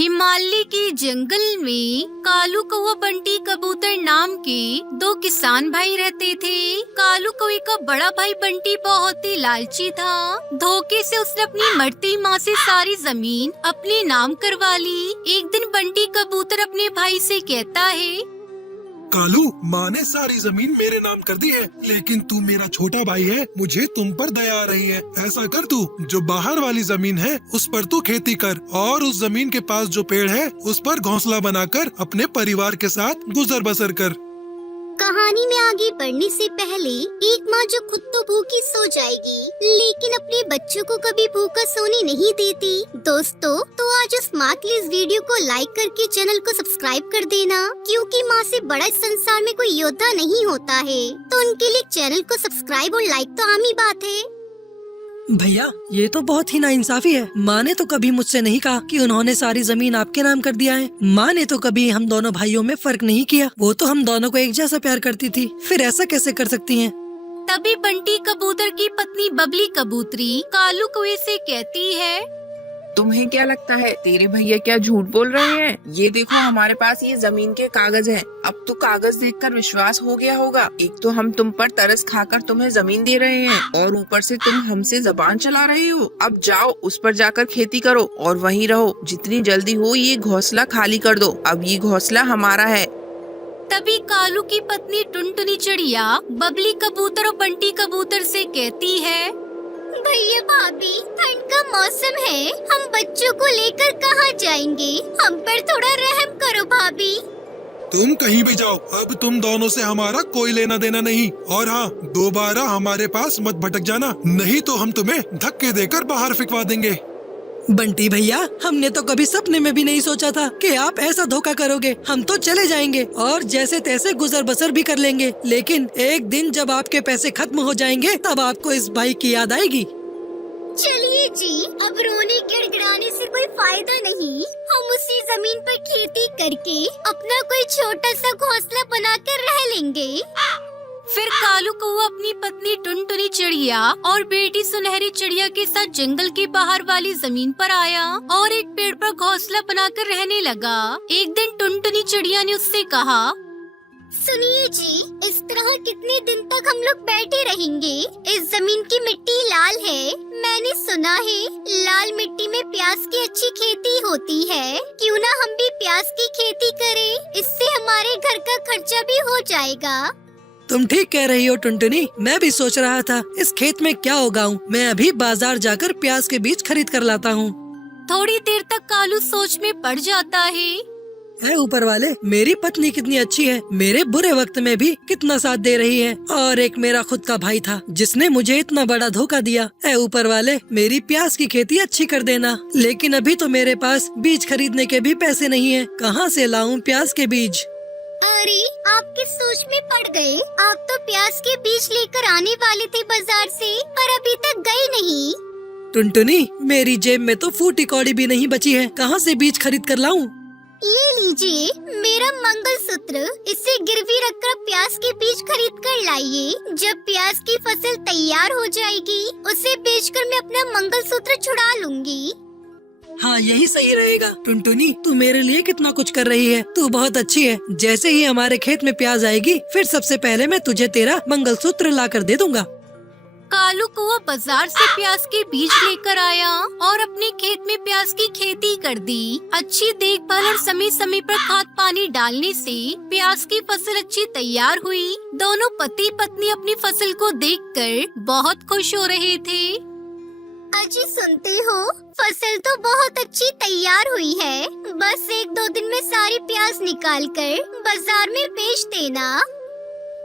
हिमालय के जंगल में कालू कौवा बंटी कबूतर नाम के दो किसान भाई रहते थे। कालू कौवे का बड़ा भाई बंटी बहुत ही लालची था। धोखे से उसने अपनी मरती माँ से सारी जमीन अपने नाम करवा ली। एक दिन बंटी कबूतर अपने भाई से कहता है, कालू, माँ ने सारी जमीन मेरे नाम कर दी है, लेकिन तू मेरा छोटा भाई है, मुझे तुम पर दया आ रही है। ऐसा कर, तू जो बाहर वाली जमीन है उस पर तू खेती कर और उस जमीन के पास जो पेड़ है उस पर घोंसला बनाकर अपने परिवार के साथ गुजर बसर कर। कहानी में आगे बढ़ने से पहले एक माँ जो खुद तो भूखी सो जाएगी लेकिन अपने बच्चों को कभी भूखा सोने नहीं देती। दोस्तों, तो आज उस माँ के लिए इस वीडियो को लाइक करके चैनल को सब्सक्राइब कर देना, क्योंकि माँ से बड़ा इस संसार में कोई योद्धा नहीं होता है। तो उनके लिए चैनल को सब्सक्राइब और लाइक तो आम ही बात है। भैया, ये तो बहुत ही नाइंसाफी है। माँ ने तो कभी मुझसे नहीं कहा कि उन्होंने सारी जमीन आपके नाम कर दिया है। माँ ने तो कभी हम दोनों भाइयों में फर्क नहीं किया। वो तो हम दोनों को एक जैसा प्यार करती थी, फिर ऐसा कैसे कर सकती हैं? तभी बंटी कबूतर की पत्नी बबली कबूतरी कालू कौवे से कहती है, तुम्हें क्या लगता है तेरे भैया क्या झूठ बोल रहे हैं? ये देखो, हमारे पास ये जमीन के कागज हैं। अब तो कागज देखकर विश्वास हो गया होगा। एक तो हम तुम पर तरस खाकर तुम्हें जमीन दे रहे हैं और ऊपर से तुम हमसे जबान चला रहे हो। अब जाओ, उस पर जाकर खेती करो और वहीं रहो। जितनी जल्दी हो ये घोंसला खाली कर दो। अब ये घोंसला हमारा है। तभी कालू की पत्नी टुनटुनी चिड़िया बबली कबूतर और बंटी कबूतर से कहती है, भैया भाभी, ठंड का मौसम है, हम बच्चों को लेकर कहाँ जाएंगे? हम पर थोड़ा रहम करो भाभी। तुम कहीं भी जाओ, अब तुम दोनों से हमारा कोई लेना देना नहीं। और हाँ, दोबारा हमारे पास मत भटक जाना, नहीं तो हम तुम्हें धक्के देकर बाहर फिकवा देंगे। बंटी भैया, हमने तो कभी सपने में भी नहीं सोचा था कि आप ऐसा धोखा करोगे। हम तो चले जाएंगे और जैसे तैसे गुजर बसर भी कर लेंगे, लेकिन एक दिन जब आपके पैसे खत्म हो जाएंगे तब आपको इस भाई की याद आएगी। चलिए जी, अब रोने गिड़गिड़ाने से कोई फायदा नहीं। हम उसी जमीन पर खेती करके अपना कोई छोटा सा घोंसला बनाकर रह लेंगे। फिर कालू कौवा अपनी पत्नी टुनटुनी चिड़िया और बेटी सुनहरी चिड़िया के साथ जंगल के बाहर वाली जमीन पर आया और एक पेड़ पर घोंसला बनाकर रहने लगा। एक दिन टुनटुनी चिड़िया ने उससे कहा, सुनिए जी, इस तरह कितने दिन तक हम लोग बैठे रहेंगे? इस जमीन की मिट्टी लाल है। मैंने सुना है लाल मिट्टी में प्याज की अच्छी खेती होती है। क्यों ना हम भी प्याज की खेती करें? इससे हमारे घर का खर्चा भी हो जाएगा। तुम ठीक कह रही हो टुनटुनी, मैं भी सोच रहा था इस खेत में क्या उगाऊं। मैं अभी बाजार जाकर प्याज के बीज खरीद कर लाता हूँ। थोड़ी देर तक कालू सोच में पड़ जाता है। ऐ ऊपर वाले, मेरी पत्नी कितनी अच्छी है, मेरे बुरे वक्त में भी कितना साथ दे रही है। और एक मेरा खुद का भाई था जिसने मुझे इतना बड़ा धोखा दिया। ऐ ऊपर वाले, मेरी प्याज की खेती अच्छी कर देना। लेकिन अभी तो मेरे पास बीज खरीदने के भी पैसे नहीं है। कहाँ से लाऊं प्याज के बीज? अरे, आप किस सोच में पड़ गए? आप तो प्याज के बीज लेकर आने वाले थे बाजार से, पर अभी तक गए नहीं। टुनटुनी, मेरी जेब में तो फूटी कौड़ी भी नहीं बची है, कहाँ से बीज खरीद कर लाऊं? ये लीजिए मेरा मंगलसूत्र, इसे गिरवी रखकर प्याज के बीज खरीद कर लाइए। जब प्याज की फसल तैयार हो जाएगी, उसे बेचकर मैं अपना मंगलसूत्र छुड़ा लूंगी। हाँ, यही सही रहेगा। टुनटुनी, तू मेरे लिए कितना कुछ कर रही है, तू बहुत अच्छी है। जैसे ही हमारे खेत में प्याज आएगी, फिर सबसे पहले मैं तुझे तेरा मंगलसूत्र ला कर दे दूंगा। कालू कौवा बाजार से प्याज के बीज लेकर आया और अपने खेत में प्याज की खेती कर दी। अच्छी देखभाल और समय समय पर खाद पानी डालने से प्याज की फसल अच्छी तैयार हुई। दोनों पति पत्नी अपनी फसल को देखकर बहुत खुश हो रहे थे। अजी, सुनते हो? फसल तो बहुत अच्छी तैयार हुई है। बस एक दो दिन में सारी प्याज निकाल कर बाजार में बेच देना।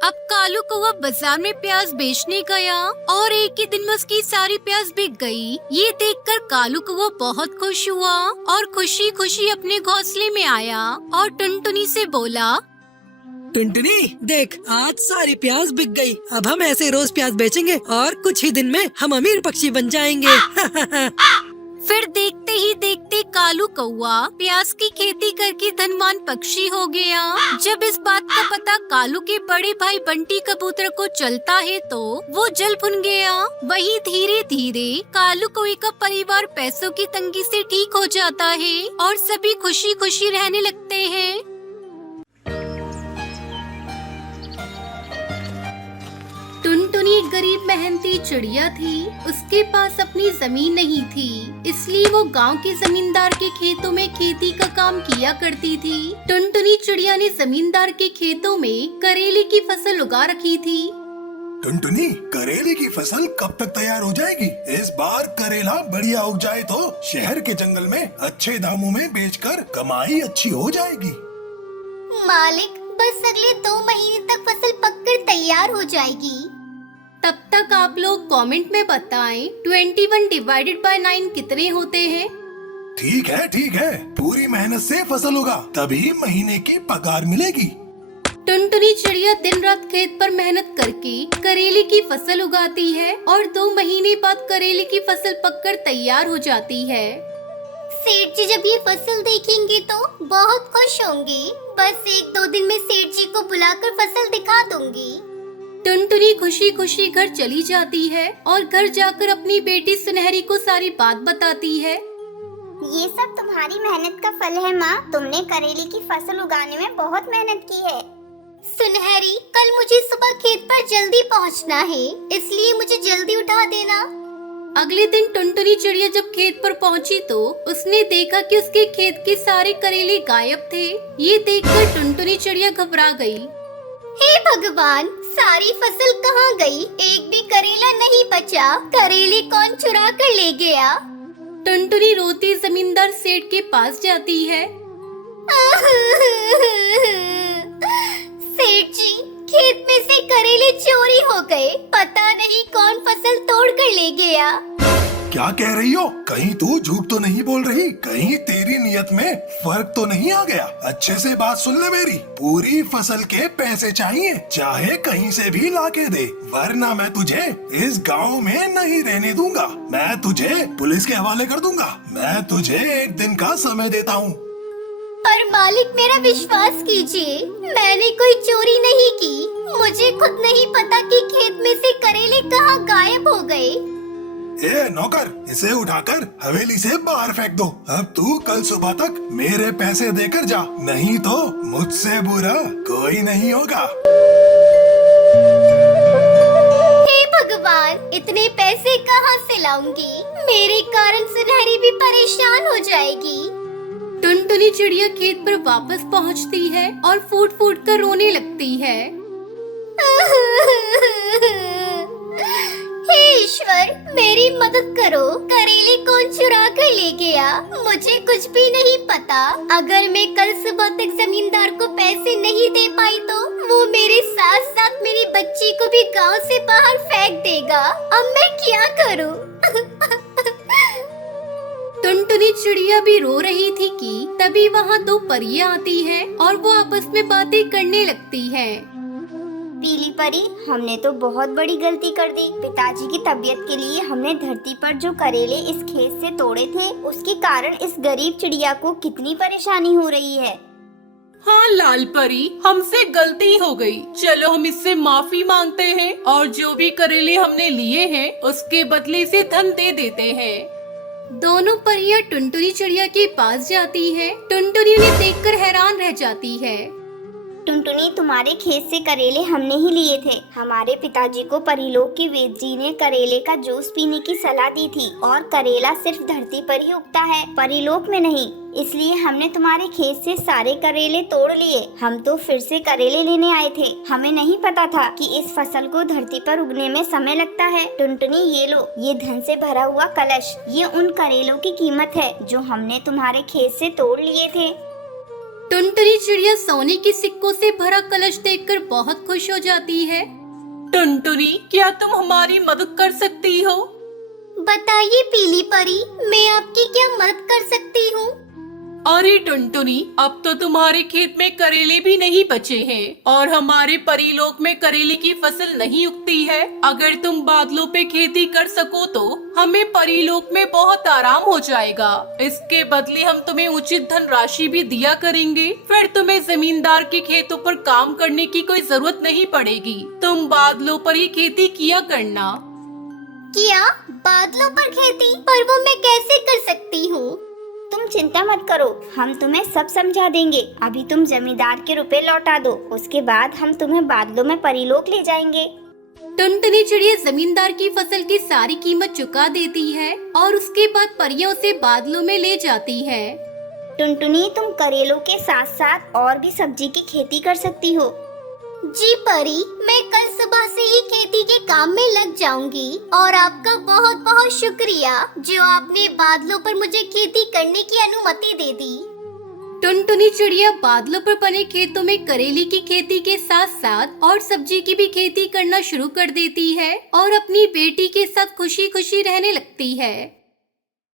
अब कालू कौवा बाजार में प्याज बेचने गया और एक ही दिन में उसकी सारी प्याज बिक गई। ये देखकर कालू कौवा बहुत खुश हुआ और खुशी खुशी अपने घोंसले में आया और टुनटुनी से बोला, टुनटुनी देख, आज सारी प्याज बिक गई। अब हम ऐसे रोज प्याज बेचेंगे और कुछ ही दिन में हम अमीर पक्षी बन जाएंगे। फिर देखते ही देखते कालू कौआ प्याज की खेती करके धनवान पक्षी हो गया। जब इस बात का पता कालू के बड़े भाई बंटी कबूतर को चलता है तो वो जल भुन गया। वही धीरे धीरे कालू कौए का परिवार पैसों की तंगी से ठीक हो जाता है और सभी खुशी खुशी रहने लगते हैं। टुनटुनी एक गरीब मेहनती चिड़िया थी। उसके पास अपनी जमीन नहीं थी, इसलिए वो गांव के जमींदार के खेतों में खेती का काम किया करती थी। टुनटुनी चिड़िया ने जमींदार के खेतों में करेले की फसल उगा रखी थी। टुनटुनी, करेले की फसल कब तक तैयार हो जाएगी? इस बार करेला बढ़िया उग जाए तो शहर के जंगल में अच्छे दामों में बेचकर कमाई अच्छी हो जाएगी। मालिक, बस अगले 2 महीने तक फसल पककर तैयार हो जाएगी। तब तक आप लोग कमेंट में बताएं 21 डिवाइडेड बाय 9 कितने होते हैं। ठीक है, पूरी मेहनत से फसल होगा तभी महीने की पगार मिलेगी। टुनटुनी चिड़िया दिन रात खेत पर मेहनत करके करेले की फसल उगाती है और 2 महीने बाद करेले की फसल पककर तैयार हो जाती है। सेठ जी जब ये फसल देखेंगे तो बहुत खुश होंगे। बस 1-2 दिन में सेठ जी को बुलाकर फसल दिखा दूंगी। टुनटुनी खुशी खुशी घर चली जाती है और घर जाकर अपनी बेटी सुनहरी को सारी बात बताती है। ये सब तुम्हारी मेहनत का फल है माँ। तुमने करेले की फसल उगाने में बहुत मेहनत की है। सुनहरी, कल मुझे सुबह खेत पर जल्दी पहुँचना है, इसलिए मुझे जल्दी उठा देना। अगले दिन टुनटुनी चिड़िया जब खेत पर पहुंची तो उसने देखा कि उसके खेत के सारे करेले गायब थे। ये देखकर टुनटुनी चिड़िया घबरा गई। हे भगवान, सारी फसल कहाँ गई? एक भी करेला नहीं बचा। करेले कौन चुरा कर ले गया? टुनटुनी रोती जमींदार सेठ के पास जाती है। सेठ जी, खेत में से करेले चोरी हो गए। पता नहीं कौन फसल तोड़ कर ले गया। क्या कह रही हो? कहीं तू झूठ तो नहीं बोल रही? कहीं तेरी नियत में फर्क तो नहीं आ गया? अच्छे से बात सुन ले मेरी। पूरी फसल के पैसे चाहिए, चाहे कहीं से भी लाके दे, वरना मैं तुझे इस गांव में नहीं रहने दूंगा। मैं तुझे पुलिस के हवाले कर दूंगा। मैं तुझे 1 दिन का समय देता हूँ। पर मालिक, मेरा विश्वास कीजिए, मैंने कोई चोरी नहीं की। मुझे खुद नहीं पता कि खेत में से करेले कहाँ गायब हो गए। ए नौकर, इसे उठाकर हवेली से बाहर फेंक दो। अब तू कल सुबह तक मेरे पैसे देकर जा, नहीं तो मुझसे बुरा कोई नहीं होगा। हे भगवान, इतने पैसे कहाँ से लाऊंगी? मेरे कारण सुनहरी भी परेशान हो जाएगी। टुनटुनी चिड़िया खेत पर वापस पहुंचती है और फूट फूट कर रोने लगती है। हे ईश्वर, मेरी मदद करो। करेले कौन चुरा कर ले गया? मुझे कुछ भी नहीं पता। अगर मैं कल सुबह तक जमींदार को पैसे नहीं दे पाई तो वो मेरे साथ साथ मेरी बच्ची को भी गांव से बाहर फेंक देगा। अब मैं क्या करूं? टुनटुनी चिड़िया भी रो रही थी कि तभी वहाँ 2 परियां आती हैं और वो आपस में बातें करने लगती हैं। पीली परी, हमने तो बहुत बड़ी गलती कर दी। पिताजी की तबीयत के लिए हमने धरती पर जो करेले इस खेत से तोड़े थे, उसके कारण इस गरीब चिड़िया को कितनी परेशानी हो रही है। हाँ लाल परी, हमसे गलती हो गई। चलो हम इससे माफी मांगते हैं और जो भी करेले हमने लिए हैं उसके बदले से धन दे देते हैं। दोनों परियां टुनटुनी चिड़िया के पास जाती है। टुनटुनी उन्हें देखकर हैरान रह जाती है। टुनटुनी, तुम्हारे खेत से करेले हमने ही लिए थे। हमारे पिताजी को परीलोक के वेद जी ने करेले का जूस पीने की सलाह दी थी और करेला सिर्फ धरती पर ही उगता है, परीलोक में नहीं। इसलिए हमने तुम्हारे खेत से सारे करेले तोड़ लिए। हम तो फिर से करेले लेने आए थे। हमें नहीं पता था कि इस फसल को धरती पर उगने में समय लगता है। टुनटुनी, ये लो, ये धन से भरा हुआ कलश। ये उन करेलों की कीमत है जो हमने तुम्हारे खेत से तोड़ लिए थे। टुनटुनी चिड़िया सोने के सिक्कों से भरा कलश देखकर बहुत खुश हो जाती है। टुनटुनी, क्या तुम हमारी मदद कर सकती हो? बताइए पीली परी, मैं आपकी क्या मदद कर सकती हूँ? अरे टुनटुनी, अब तो तुम्हारे खेत में करेले भी नहीं बचे हैं और हमारे परीलोक में करेले की फसल नहीं उगती है। अगर तुम बादलों पे खेती कर सको तो हमें परीलोक में बहुत आराम हो जाएगा। इसके बदले हम तुम्हें उचित धनराशि भी दिया करेंगे। फिर तुम्हें जमींदार के खेतों पर काम करने की कोई जरूरत नहीं पड़ेगी। तुम बादलों पर ही खेती किया करना। क्या बादलों पर खेती? पर वो मैं कैसे कर सकती हूँ? तुम चिंता मत करो, हम तुम्हें सब समझा देंगे। अभी तुम जमींदार के रुपए लौटा दो, उसके बाद हम तुम्हें बादलों में परीलोक ले जाएंगे। टुनटुनी चिड़िया जमींदार की फसल की सारी कीमत चुका देती है और उसके बाद परियां उसे बादलों में ले जाती है। टुनटुनी, तुम करेलों के साथ साथ और भी सब्जी की खेती कर सकती हो। जी परी, मैं कल सुबह से ही खेती के काम में लग जाऊंगी और आपका बहुत बहुत शुक्रिया जो आपने बादलों पर मुझे खेती करने की अनुमति दे दी। टुनटुनी चिड़िया बादलों पर बने खेतों में करेले की खेती के साथ साथ और सब्जी की भी खेती करना शुरू कर देती है और अपनी बेटी के साथ खुशी खुशी रहने लगती है।